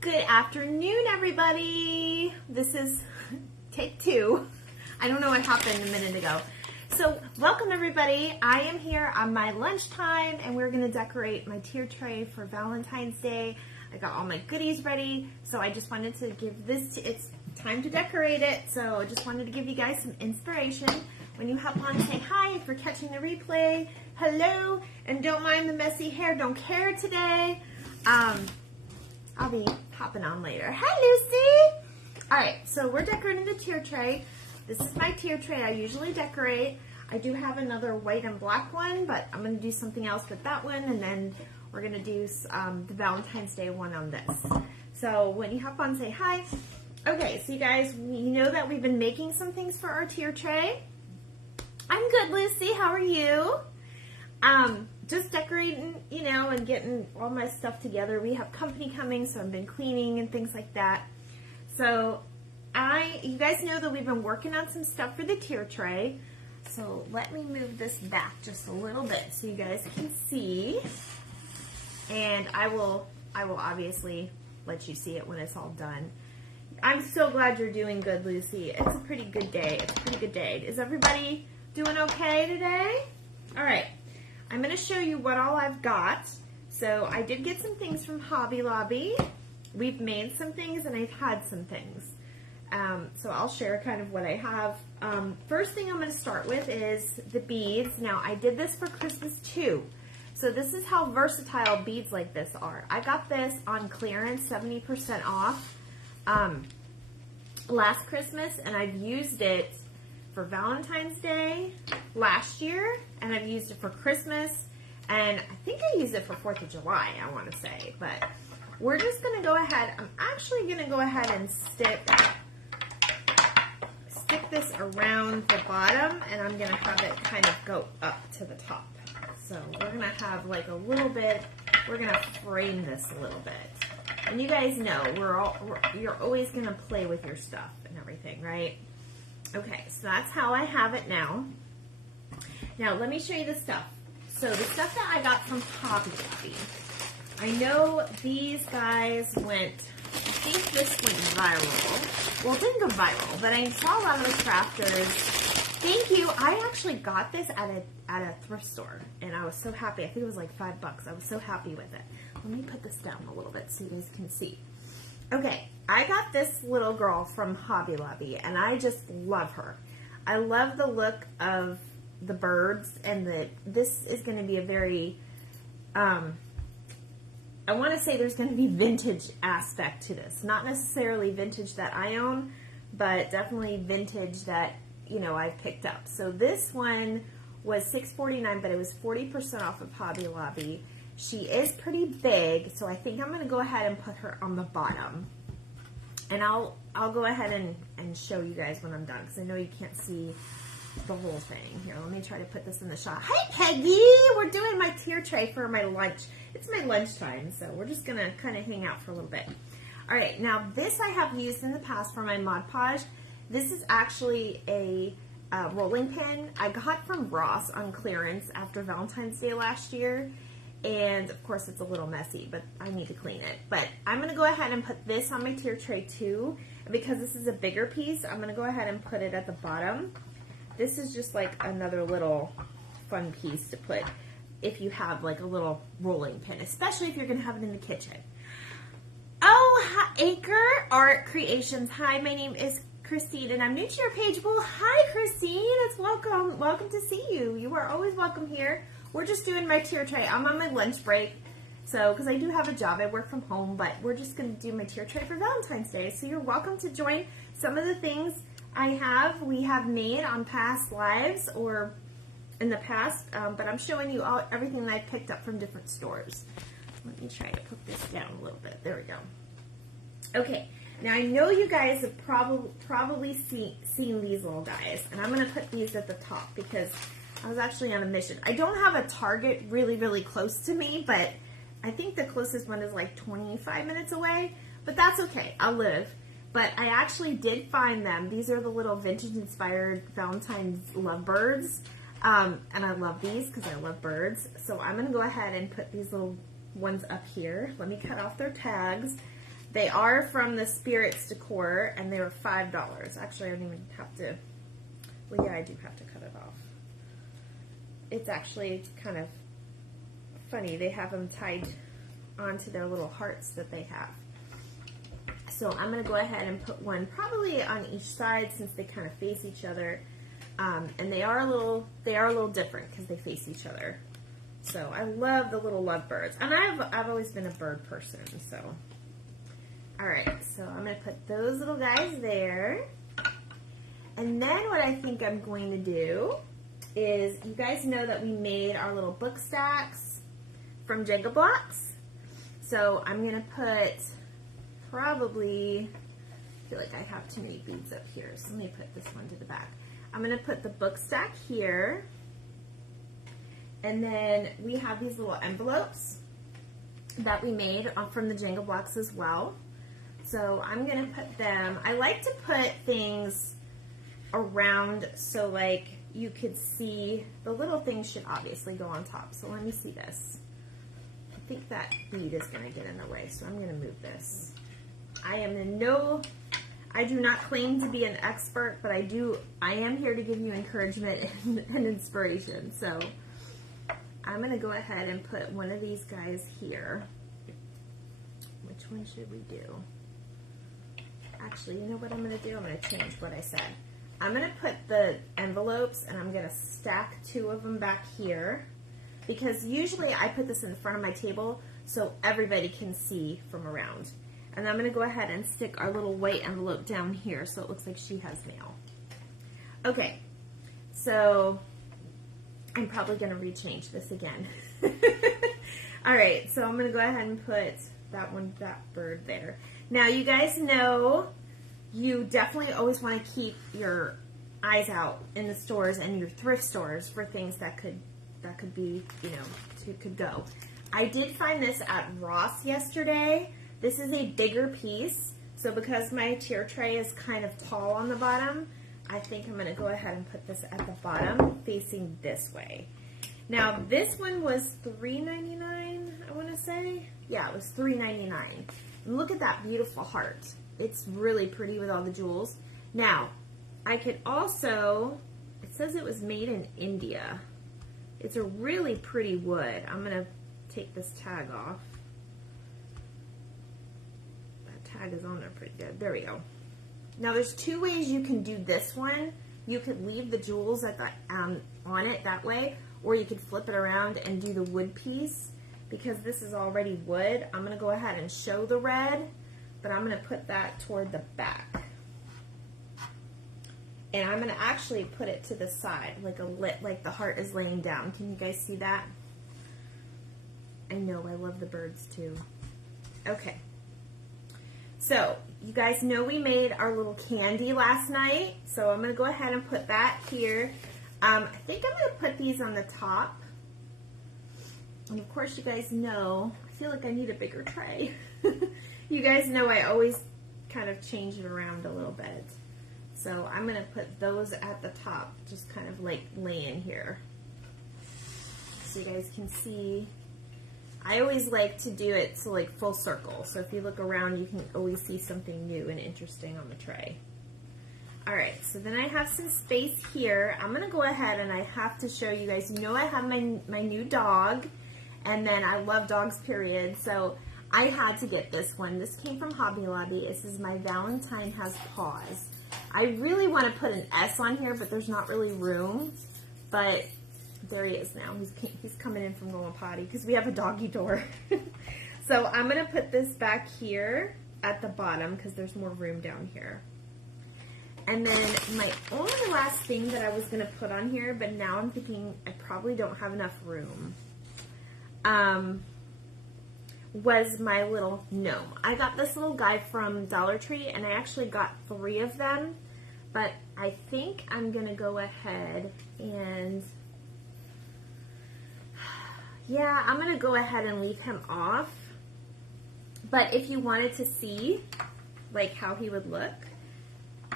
Good afternoon, everybody. This is take 2. I don't know what happened a minute ago. So welcome, everybody. I am here on my lunchtime, and we're going to decorate my tier tray for Valentine's Day. I got all my goodies ready, so I just wanted to give this, it's time to decorate it, so I just wanted to give you guys some inspiration. When you hop on, say hi if you're catching the replay. Hello, and don't mind the messy hair. Don't care today. I'll be hopping on later. Hi, Lucy. All right, so we're decorating the tier tray. This is my tier tray I usually decorate. I do have another white and black one, but I'm going to do something else with that one, and then we're going to do the Valentine's Day one on this. So when you hop on, say hi. Okay, so you guys, you know that we've been making some things for our tier tray. I'm good, Lucy. How are you? Just decorating, you know, and getting all my stuff together. We have company coming, so I've been cleaning and things like that. So you guys know that we've been working on some stuff for the tier tray. So let me move this back just a little bit so you guys can see. And I will obviously let you see it when it's all done. I'm so glad you're doing good, Lucy. It's a pretty good day. It's a pretty good day. Is everybody doing okay today? All right. I'm going to show you what all I've got. So I did get some things from Hobby Lobby. We've made some things and I've had some things. So I'll share kind of what I have. First thing I'm going to start with is the beads. Now I did this for Christmas too. So this is how versatile beads like this are. I got this on clearance, 70% off last Christmas, and I've used it for Valentine's Day last year, and I've used it for Christmas, and I think I used it for 4th of July, I want to say, but we're just going to go ahead, I'm actually going to go ahead and stick this around the bottom, and I'm going to have it kind of go up to the top. So we're going to have like a little bit, we're going to frame this a little bit. And you guys know, you're always going to play with your stuff and everything, right? Okay, so that's how I have it now. Now, let me show you the stuff. So the stuff that I got from Hobby Lobby. I know these guys went, I think this went viral. Well, it didn't go viral, but I saw a lot of the crafters. Thank you. I actually got this at a thrift store, and I was so happy. I think it was like $5. I was so happy with it. Let me put this down a little bit so you guys can see. Okay, I got this little girl from Hobby Lobby, and I just love her. I love the look of the birds, and this is going to be a very, I want to say there's going to be vintage aspect to this. Not necessarily vintage that I own, but definitely vintage that, you know, I've picked up. So this one was $6.49, but it was 40% off of Hobby Lobby. She is pretty big, so I think I'm going to go ahead and put her on the bottom. And I'll go ahead and show you guys when I'm done, because I know you can't see the whole thing. Here, let me try to put this in the shot. Hi, Peggy! We're doing my tier tray for my lunch. It's my lunchtime, so we're just going to kind of hang out for a little bit. All right, now this I have used in the past for my Mod Podge. This is actually a rolling pin I got from Ross on clearance after Valentine's Day last year. And of course it's a little messy, but I need to clean it. But I'm going to go ahead and put this on my tier tray too. And because this is a bigger piece, I'm going to go ahead and put it at the bottom. This is just like another little fun piece to put if you have like a little rolling pin, especially if you're going to have it in the kitchen. Oh, hi, Acre Art Creations. Hi, my name is Christine, and I'm new to your page. Well, hi, Christine. It's welcome. Welcome to see you. You are always welcome here. We're just doing my tier tray. I'm on my lunch break, so because I do have a job, I work from home, but we're just going to do my tier tray for Valentine's Day. So you're welcome to join some of the things we have made on past lives or in the past, but I'm showing you everything that I picked up from different stores. Let me try to put this down a little bit. There we go. Okay, now I know you guys have probably seen these little guys, and I'm going to put these at the top because I was actually on a mission. I don't have a Target really, really close to me, but I think the closest one is like 25 minutes away, but that's okay. I'll live. But I actually did find them. These are the little vintage-inspired Valentine's lovebirds, and I love these because I love birds. So I'm going to go ahead and put these little ones up here. Let me cut off their tags. They are from the Spirits Decor, and they were $5. Actually, I don't even have to, well, yeah, I do have to cut it off. It's actually kind of funny. They have them tied onto their little hearts that they have. So I'm going to go ahead and put one probably on each side since they kind of face each other. And they are a little different because they face each other. So I love the little lovebirds. And I've always been a bird person, so. All right, so I'm going to put those little guys there. And then what I think I'm going to do is, you guys know that we made our little book stacks from Jenga blocks. So I'm going to put probably, I feel like I have too many beads up here, so let me put this one to the back. I'm going to put the book stack here, and then we have these little envelopes that we made from the Jenga blocks as well. So I'm going to put them, I like to put things around so like you could see, the little things should obviously go on top. So let me see this. I think that bead is going to get in the way, so I'm going to move this. I do not claim to be an expert, but I am here to give you encouragement and inspiration. So I'm going to go ahead and put one of these guys here. Which one should we do? Actually, you know what I'm going to do? I'm going to change what I said. I'm going to put the envelopes and I'm going to stack 2 of them back here, because usually I put this in front of my table so everybody can see from around. And I'm going to go ahead and stick our little white envelope down here so it looks like she has mail. Okay, so I'm probably going to rechange this again. All right, so I'm going to go ahead and put that bird there. Now, you guys know you definitely always want to keep your eyes out in the stores and your thrift stores for things that could be, you know, could go. I did find this at Ross yesterday. This is a bigger piece, so because my tier tray is kind of tall on the bottom, I think I'm going to go ahead and put this at the bottom facing this way. Now, this one was $3.99, I want to say. Yeah, it was $3.99. And look at that beautiful heart. It's really pretty with all the jewels. Now, I could also, it says it was made in India. It's a really pretty wood. I'm going to take this tag off. Tag is on there pretty good. There we go. Now there's 2 ways you can do this one. You could leave the jewels at the on it that way, or you could flip it around and do the wood piece. Because this is already wood, I'm going to go ahead and show the red, but I'm going to put that toward the back. And I'm going to actually put it to the side, like the heart is laying down. Can you guys see that? I know, I love the birds too. Okay. So, you guys know we made our little candy last night, so I'm going to go ahead and put that here. I think I'm going to put these on the top. And of course, you guys know, I feel like I need a bigger tray. You guys know I always kind of change it around a little bit. So I'm going to put those at the top, just kind of like laying here. So you guys can see. I always like to do it so like full circle. So if you look around, you can always see something new and interesting on the tray. All right, so then I have some space here. I'm going to go ahead and I have to show you guys. You know I have my new dog, and then I love dogs, period. So I had to get this one. This came from Hobby Lobby. This is my Valentine Has Paws. I really want to put an S on here, but there's not really room. But there he is now. He's coming in from going potty because we have a doggy door. So I'm going to put this back here at the bottom because there's more room down here. And then my only last thing that I was going to put on here, but now I'm thinking I probably don't have enough room, was my little gnome. I got this little guy from Dollar Tree, and I actually got 3 of them, but I think I'm going to go ahead and, yeah, I'm going to go ahead and leave him off. But if you wanted to see, like, how he would look,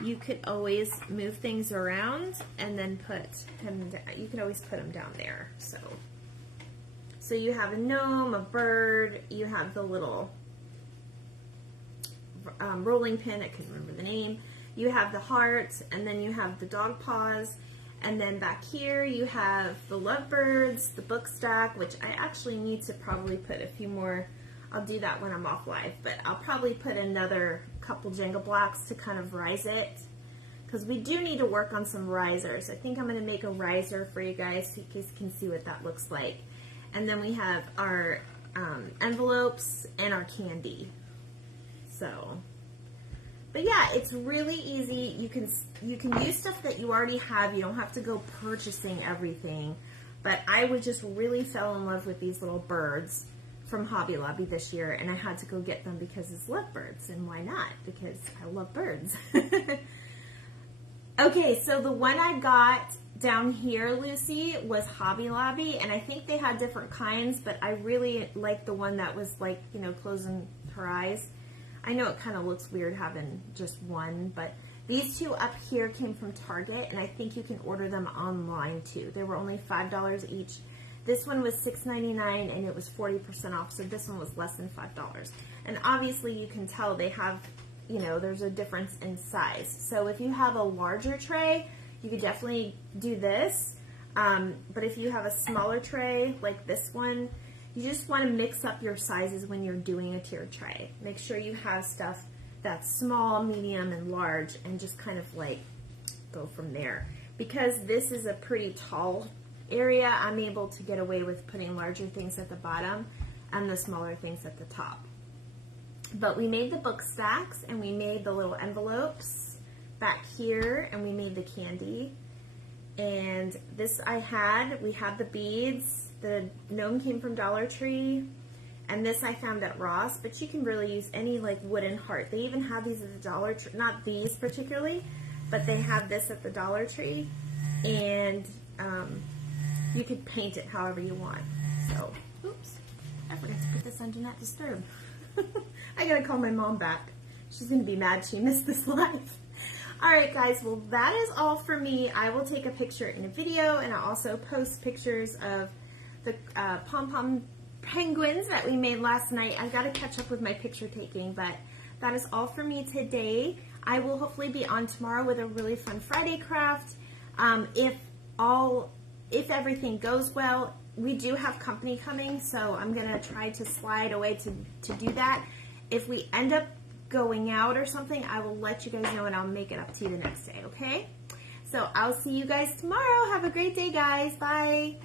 you could always move things around and then put him down. You can always put him down there. So you have a gnome, a bird, you have the little rolling pin, I couldn't remember the name. You have the heart, and then you have the dog paws, and then back here you have the lovebirds, the book stack, which I actually need to probably put a few more. I'll do that when I'm off live, but I'll probably put another couple Jenga blocks to kind of rise it, because we do need to work on some risers. I think I'm going to make a riser for you guys so you guys can see what that looks like. And then we have our envelopes and our candy. So, but yeah, it's really easy. You can use stuff that you already have. You don't have to go purchasing everything. But I just really fell in love with these little birds from Hobby Lobby this year, and I had to go get them because it's lovebirds, and why not? Because I love birds. Okay, so the one I got down here, Lucy, was Hobby Lobby, and I think they had different kinds, but I really liked the one that was like, you know, closing her eyes. I know it kind of looks weird having just one, but these two up here came from Target, and I think you can order them online too. They were only $5 each. This one was $6.99, and it was 40% off, so this one was less than $5. And obviously you can tell they have, you know, there's a difference in size. So if you have a larger tray, you could definitely do this. But if you have a smaller tray, like this one, you just want to mix up your sizes when you're doing a tiered tray. Make sure you have stuff that's small, medium, and large, and just kind of like go from there. Because this is a pretty tall area, I'm able to get away with putting larger things at the bottom and the smaller things at the top. But we made the book stacks, and we made the little envelopes back here, and we made the candy. And this we had the beads. The gnome came from Dollar Tree, and this I found at Ross, but you can really use any like wooden heart. They even have these at the Dollar Tree, not these particularly, but they have this at the Dollar Tree, and you could paint it however you want. So, oops, I forgot to put this on Do Not Disturb. I gotta call my mom back. She's gonna be mad she missed this live. Alright guys, well that is all for me. I will take a picture in a video, and I'll also post pictures of the pom-pom penguins that we made last night. I've got to catch up with my picture taking, but that is all for me today. I will hopefully be on tomorrow with a really fun Friday craft. If everything goes well, we do have company coming, so I'm going to try to slide away to do that. If we end up going out or something, I will let you guys know, and I'll make it up to you the next day, okay? So I'll see you guys tomorrow. Have a great day, guys. Bye.